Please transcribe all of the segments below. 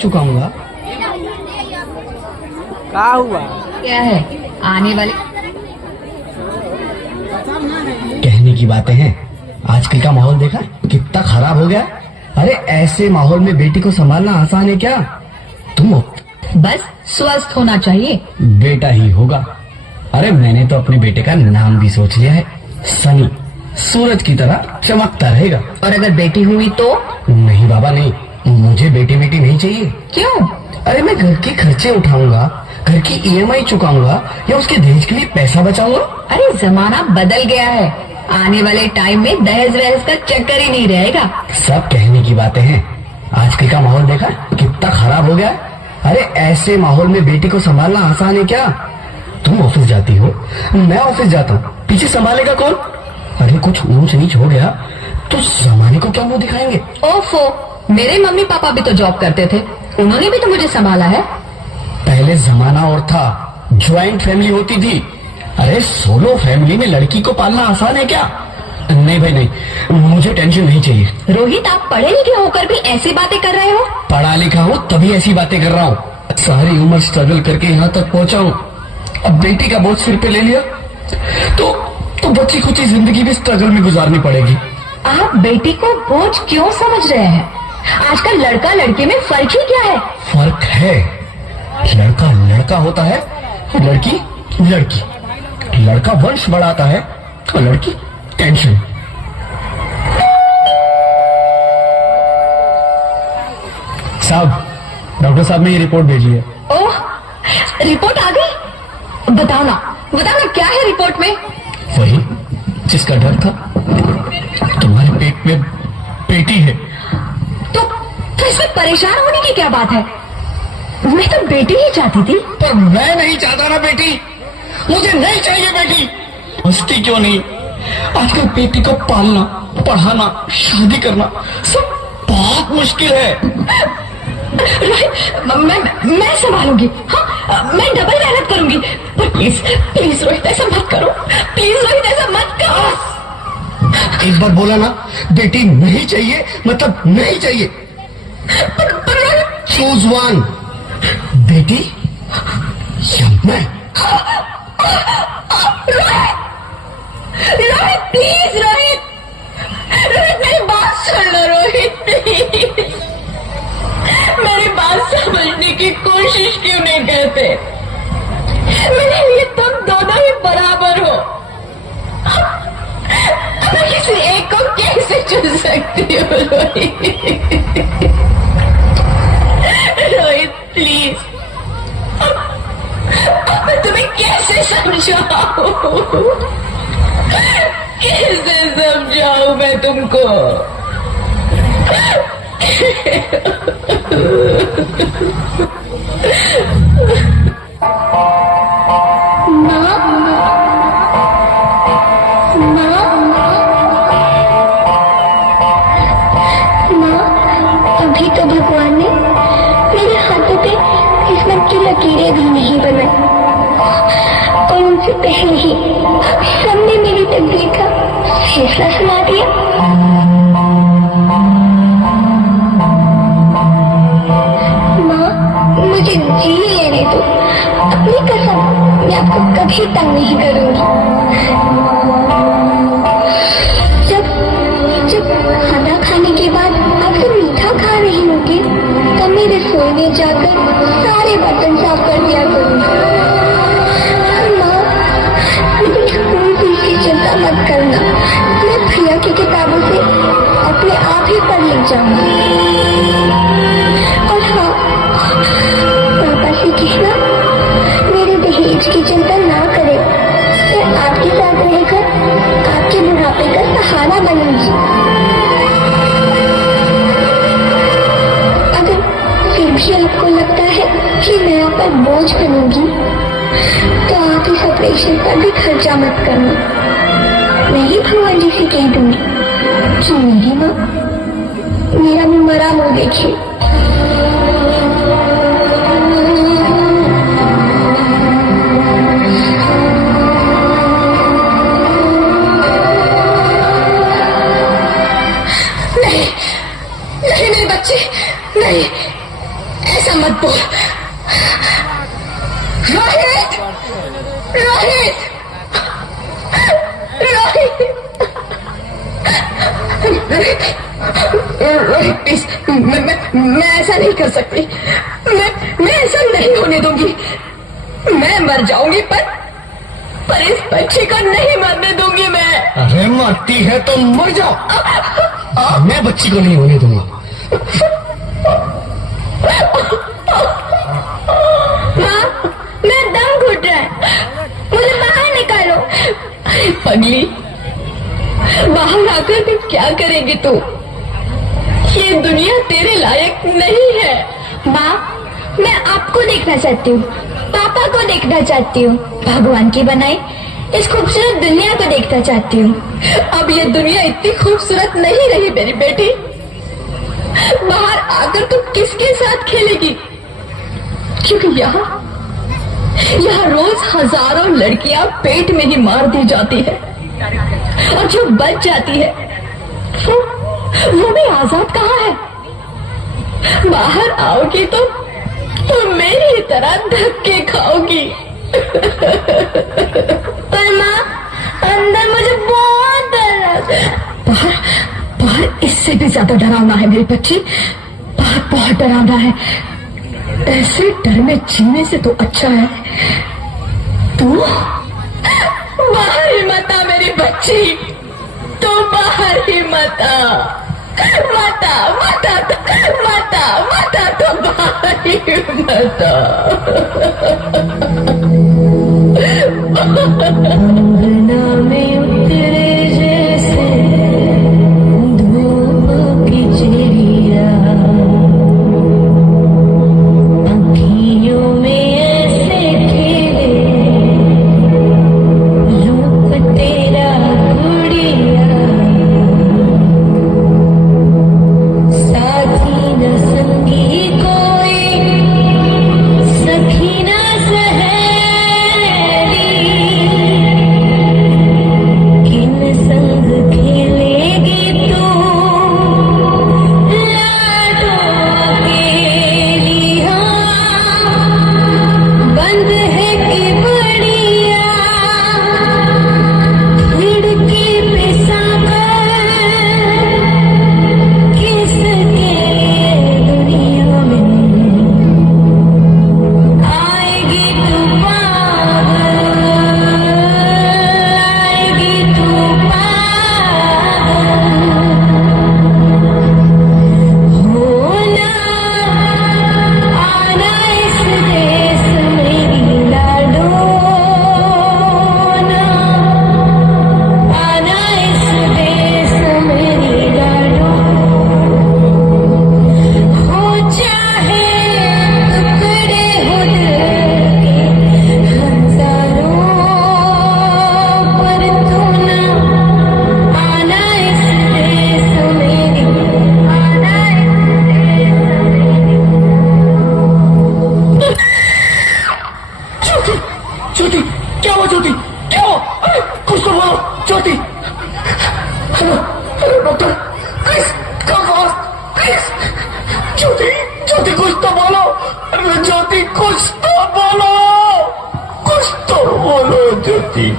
चुकाऊंगा। क्या हुआ? क्या है आने वाले कहने की बातें हैं। आजकल का माहौल देखा कितना खराब हो गया। अरे ऐसे माहौल में बेटी को संभालना आसान है क्या? तुम बस स्वस्थ होना चाहिए। बेटा ही होगा। अरे मैंने तो अपने बेटे का नाम भी सोच लिया है, सनी। सूरज की तरह चमकता रहेगा। और अगर बेटी हुई तो? नहीं बाबा नहीं, मुझे बेटी नहीं चाहिए। क्यों? अरे मैं घर के खर्चे उठाऊंगा, घर की ईएमआई चुकाऊंगा या उसके दहेज के लिए पैसा बचाऊंगा। अरे जमाना बदल गया है। आने वाले टाइम में दहेज वहेज का चक्कर ही नहीं रहेगा। सब कहने की बातें हैं। आजकल का माहौल देखा कितना खराब हो गया। अरे ऐसे माहौल में बेटी को संभालना आसान है क्या? तुम ऑफिस जाती हो, मैं ऑफिस जाता हूँ, पीछे संभालेगा कौन? अरे कुछ ऊंच नीच हो गया तो जमाने को क्या मुंह दिखाएंगे? ओफो, मेरे मम्मी पापा भी तो जॉब करते थे, उन्होंने भी तो मुझे संभाला है। पहले जमाना और था, ज्वाइंट फैमिली होती थी। अरे सोलो फैमिली में लड़की को पालना आसान है क्या? नहीं भाई नहीं, मुझे टेंशन नहीं चाहिए। रोहित, आप पढ़े लिखे होकर भी ऐसी बातें कर रहे हो? पढ़ा लिखा हूँ तभी ऐसी बातें कर रहा हूँ। सारी उम्र स्ट्रगल करके यहाँ तक पहुँचा हूँ, अब बेटी का बोझ सिर पे ले लिया तो बच्ची खुची जिंदगी भी स्ट्रगल में गुजारनी पड़ेगी। आप बेटी को बोझ क्यों समझ रहे हैं? आजकल लड़का लड़की में फर्क ही क्या है? फर्क है, लड़का लड़का होता है, लड़की लड़की। लड़का वंश बढ़ाता है तो लड़की टेंशन। साहब, डॉक्टर साहब ने ये रिपोर्ट भेजी है। ओह, रिपोर्ट आ गई? बताओ ना क्या है रिपोर्ट में? वही जिसका डर था, तुम्हारे पेट में बेटी है। तो इसमें परेशान होने की क्या बात है? मैं तो बेटी ही चाहती थी। पर मैं नहीं चाहता ना बेटी, मुझे नहीं चाहिए बेटी। मस्ती क्यों नहीं? आजकल बेटी को पालना, पढ़ाना, शादी करना सब बहुत मुश्किल है। रोहित, मैं संभालूंगी। हाँ, मैं डबल मेहनत करूंगी। पर प्लीज रोहित ऐसा मत करो। प्लीज रोहित ऐसा मत करो। एक बार बोला ना, बेटी नहीं चाहिए मतलब नहीं चाहिए। चूज वन, बेटी या मैं। रोहित प्लीज, रोहित मेरी बात सुन लो। रोहित प्लीज, मेरी बात समझने की कोशिश क्यों नहीं करते? मेरे लिए तुम दोनों ही बराबर हो। मैं किसी एक को कैसे चुन सकती हूँ? रोहित प्लीज, मैं तुम्हें कैसे समझाऊं? कैसे समझाऊं मैं तुमको? अभी तो भगवान ने मेरे हाथों पे किस्मत की लकीरें भी नहीं बनाई, और उनसे पहले ही सबने मेरी तकदीर का फैसला सुना दिया। माँ, मुझे जी लेने दो। अपनी कसम, मैं आपको कभी तंग नहीं करूंगी। जब खाना खाने के बाद आपसे मीठा खा रही होगी, तब मैं रसोई में जाकर सारे बर्तन साफ कर दिया करूंगी। माँ, मुझे कोई भी इसकी चिंता मत करना। मैं प्रिया की किताबों से अपने आप ही पढ़ लिख जाऊंगी। और हाँ, पापा से कहना मेरे दहेज की चिंता ना करे। मैं आपके साथ रहकर आपके बुढ़ापे का सहारा बनूंगी। अगर फिर भी आपको लगता है कि मैं आप पर बोझ बनूंगी, तो आप इस ऑपरेशन पर भी खर्चा मत करना। मैं ही भगवान जी से कह दूंगी कि मेरी माँ मेरा भी मरा मुंह देखिए। नहीं बच्चे, नहीं, ऐसा मत बोल। रोहित, रोहित, रोहित, रोहित प्लीज, मैं ऐसा नहीं कर सकती। मैं ऐसा नहीं होने दूंगी। मैं मर जाऊंगी पर इस बच्ची को नहीं मरने दूंगी मैं। अरे मरती है तो मर जाओ, मैं बच्ची को नहीं होने दूंगा। माँ, मेरा दम घुट रहा है, मुझे बाहर निकालो। पगली, बाहर आकर फिर क्या करेगी तू? ये दुनिया तेरे लायक नहीं है। माँ, मैं आपको देखना चाहती हूँ, पापा को देखना चाहती हूँ, भगवान की बनाई इस खूबसूरत दुनिया को देखना चाहती हूँ। अब ये दुनिया इतनी खूबसूरत नहीं रही मेरी बेटी। बाहर आकर तू किसके साथ खेलेगी? क्योंकि यहाँ रोज हजारों लड़कियां पेट में ही मार दी जाती है, और जो बच जाती है वो भी आजाद कहाँ है? बाहर आओगी तो मेरी तरह धक्के खाओगी। पर माँ, अंदर मुझे बहुत डर लग रहा है। बाहर इससे भी ज्यादा डरावना है मेरी बच्ची, बाहर बहुत डरावना है। ऐसे डर में जीने से तो अच्छा है तू बाहर ही मत आ मेरी बच्ची, तू बाहर ही मत आ, मत आ, मत आ, मत आ, मत आ, तो बाहर ही मत आ। अंगना में उतरे जैसे धूप की चिड़िया, आँखियों में ऐसे खेले रूप तेरा गुड़िया, साथी न संगी कोई, सखी न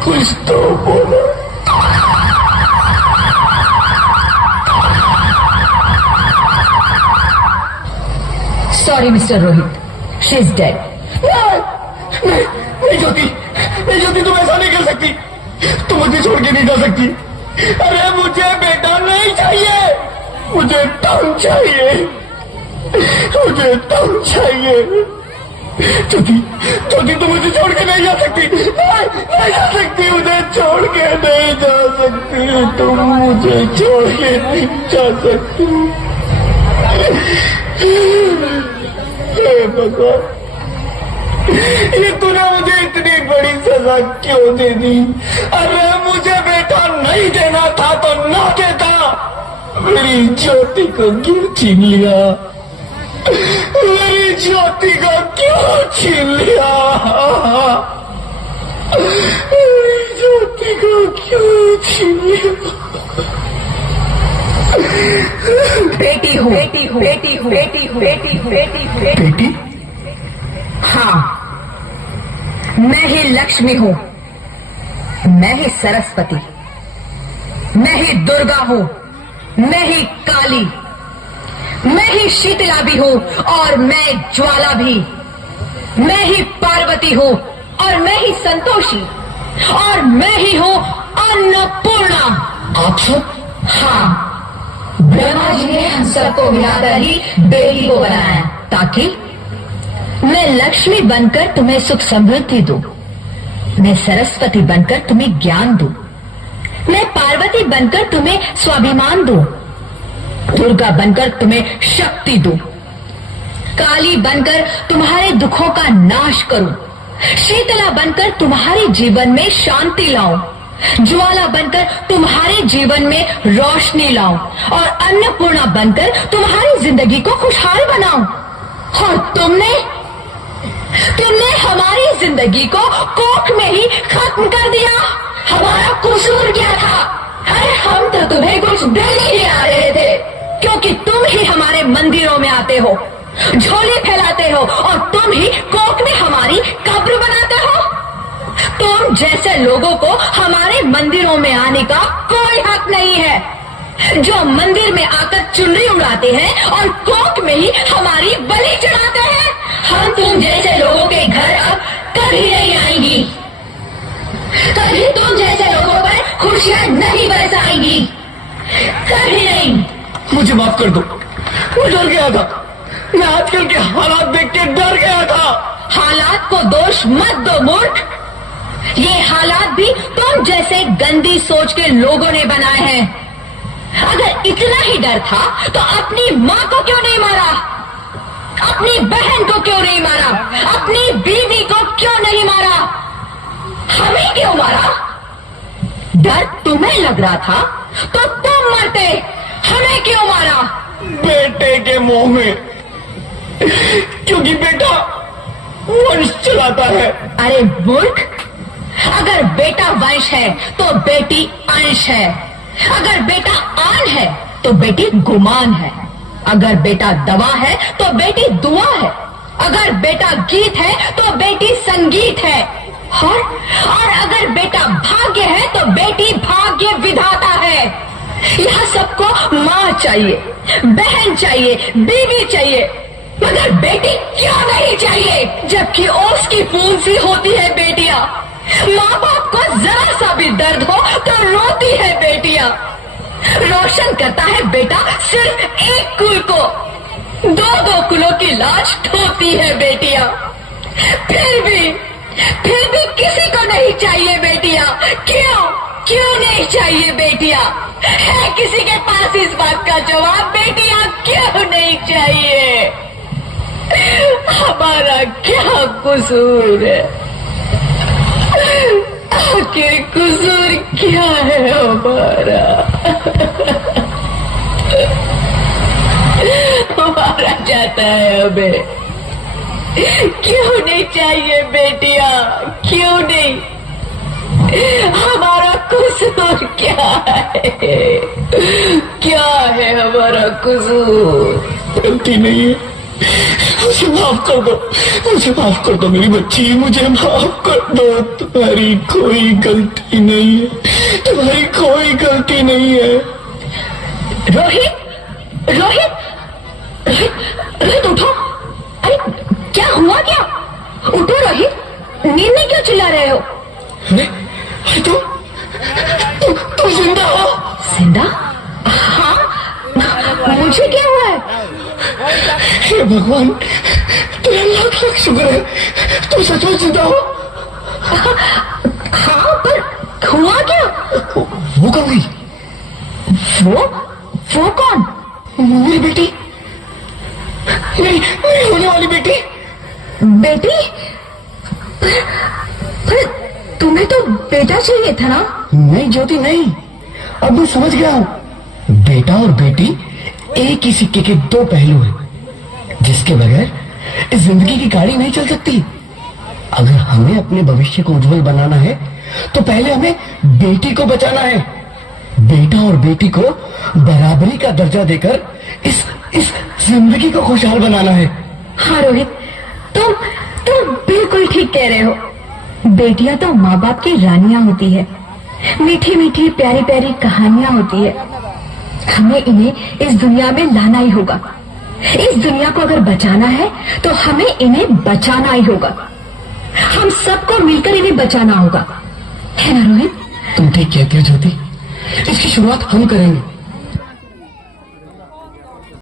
कुछ तो बोलो। Sorry mister Rohit, she is dead. नहीं ज्योति, तुम ऐसा नहीं कर सकती, तुम मुझे छोड़ के नहीं जा सकती। अरे मुझे बेटा नहीं चाहिए, मुझे तुम चाहिए, मुझे तुम चाहिए। ज्योति तुम मुझे छोड़ के नहीं जा सकती, नहीं जा सकती, मुझे छोड़ के नहीं जा सकती, तुम मुझे छोड़ के नहीं जा सकती। हे भगवान, ये तूने मुझे इतनी बड़ी सजा क्यों दे दी? अरे मुझे बेटा नहीं देना था तो ना देता, मेरी ज्योति को क्यों छीन लिया? मेरी ज्योति को क्यों छीन लिया? मेरी ज्योति को क्यों छीन लिया? बेटी हूँ, बेटी हूँ, बेटी हूँ, बेटी हूँ, बेटी हूँ, बेटी हूँ, बेटी? हाँ, मैं ही लक्ष्मी हूँ, मैं ही सरस्वती, मैं ही दुर्गा हूँ, मैं ही काली, मैं ही शीतला भी हूँ और मैं ज्वाला भी, मैं ही पार्वती हूँ और मैं ही संतोषी और मैं ही हूँ अन्नपूर्णा। आप सब? हाँ, ब्रह्मा जी ने हम सबको मिलाकर ही बेटी को बनाया ताकि मैं लक्ष्मी बनकर तुम्हें सुख समृद्धि दूं, मैं सरस्वती बनकर तुम्हें ज्ञान दूं, मैं पार्वती बनकर तुम्हें स्वाभिमान दूं, दुर्गा बनकर तुम्हें शक्ति दूं, काली बनकर तुम्हारे दुखों का नाश करूं, शीतला बनकर तुम्हारे जीवन में शांति लाऊं, ज्वाला बनकर तुम्हारे जीवन में रोशनी लाऊं और अन्नपूर्णा बनकर तुम्हारी जिंदगी को खुशहाल बनाऊं। और तुमने हमारी जिंदगी को कोख में ही खत्म कर दिया। हमारा कसूर क्या था? अरे हम तो तुम्हें कुछ देने ही आ रहे थे, क्योंकि तुम ही हमारे मंदिरों में आते हो, झोले फैलाते हो और तुम ही कोख में हमारी कब्र बनाते हो। तुम जैसे लोगों को हमारे मंदिरों में आने का कोई हक नहीं है, जो मंदिर में आकर चुनरी उड़ाते हैं और कोख में ही हमारी बलि चढ़ाते हैं। हम तुम जैसे लोगों के घर अब कभी नहीं आएंगी, कभी तुम जैसे लोगों पर खुशियां नहीं बरसाएंगी, कभी नहीं। मुझे माफ कर दो, मैं डर गया था, मैं आजकल के हालात देख के डर गया था। हालात को दोष मत दो मूर्ख, ये हालात भी तुम जैसे गंदी सोच के लोगों ने बनाए हैं। अगर इतना ही डर था तो अपनी माँ को क्यों नहीं मारा, अपनी बहन को क्यों नहीं मारा, अपनी बीवी को क्यों नहीं मारा, हमें क्यों मारा? डर तुम्हें लग रहा था तो तुम मरते, हमें क्यों मारा? बेटे के मुंह में, क्योंकि बेटा वंश चलाता है। अरे मूर्ख, अगर बेटा वंश है तो बेटी अंश है, अगर बेटा आन है तो बेटी गुमान है, अगर बेटा दवा है तो बेटी दुआ है, अगर बेटा गीत है तो बेटी संगीत है, और अगर बेटा भाग्य है तो बेटी भाग्य विधाता है। यहाँ सबको माँ चाहिए, बहन चाहिए, बीवी चाहिए, मगर बेटी क्यों नहीं चाहिए? जबकि ओस की बूंद सी होती है बेटियां, माँ बाप को जरा सा भी दर्द हो तो रोती है बेटियां, रोशन करता है बेटा सिर्फ एक कुल को, दो दो कुलों की लाज ढोती है बेटियां। फिर भी किसी को नहीं चाहिए बेटियां। क्यों नहीं चाहिए बेटियां? है किसी के पास इस बात का जवाब? बेटियां क्यों नहीं चाहिए? हमारा क्या कसूर है? आखिर कसूर क्या है हमारा? हमारा जाता है हमें। क्यों नहीं चाहिए बेटियां? क्यों नहीं? हमारा कसूर क्या है? क्या है हमारा कसूर? गलती नहीं है, मुझे माफ कर दो, मुझे माफ कर दो मेरी बच्ची, मुझे माफ कर दो। तुम्हारी कोई गलती नहीं है, तुम्हारी कोई गलती नहीं है। रोहित, रोहित, रोहित, रोहित उठो। अरे क्या हुआ? क्या? उठो रोहित, नींद में क्यों चिल्ला रहे हो? तुम जिंदा हो? जिंदा? हाँ, मुझे क्या हुआ है? हे भगवान, तेरा लाख लाख शुक्र है, तुम सचमुच जिंदा हो। हाँ, पर हुआ क्या? वो कौन गई? वो कौन? मेरी बेटी, मेरी होने वाली बेटी। बेटी? पर तुम्हें तो बेटा चाहिए था ना? नहीं ज्योति, नहीं, अब मैं समझ गया हूँ। बेटा और बेटी एक ही सिक्के के दो पहलू हैं, जिसके बगैर इस जिंदगी की गाड़ी नहीं चल सकती। अगर हमें अपने भविष्य को उज्जवल बनाना है तो पहले हमें बेटी को बचाना है। बेटा और बेटी को बराबरी का दर्जा देकर इस जिंदगी को खुशहाल बनाना है। हाँ रोहित, तुम बिल्कुल ठीक कह रहे हो। बेटियां तो माँ बाप की रानियां होती है, मीठी मीठी प्यारी प्यारी कहानियां होती है। हमें इन्हें इस दुनिया में लाना ही होगा। इस दुनिया को अगर बचाना है तो हमें इन्हें बचाना ही होगा। हम सबको मिलकर इन्हें बचाना होगा, है ना रोहित? तुम ठीक कहती हो ज्योति, इसकी शुरुआत हम करेंगे।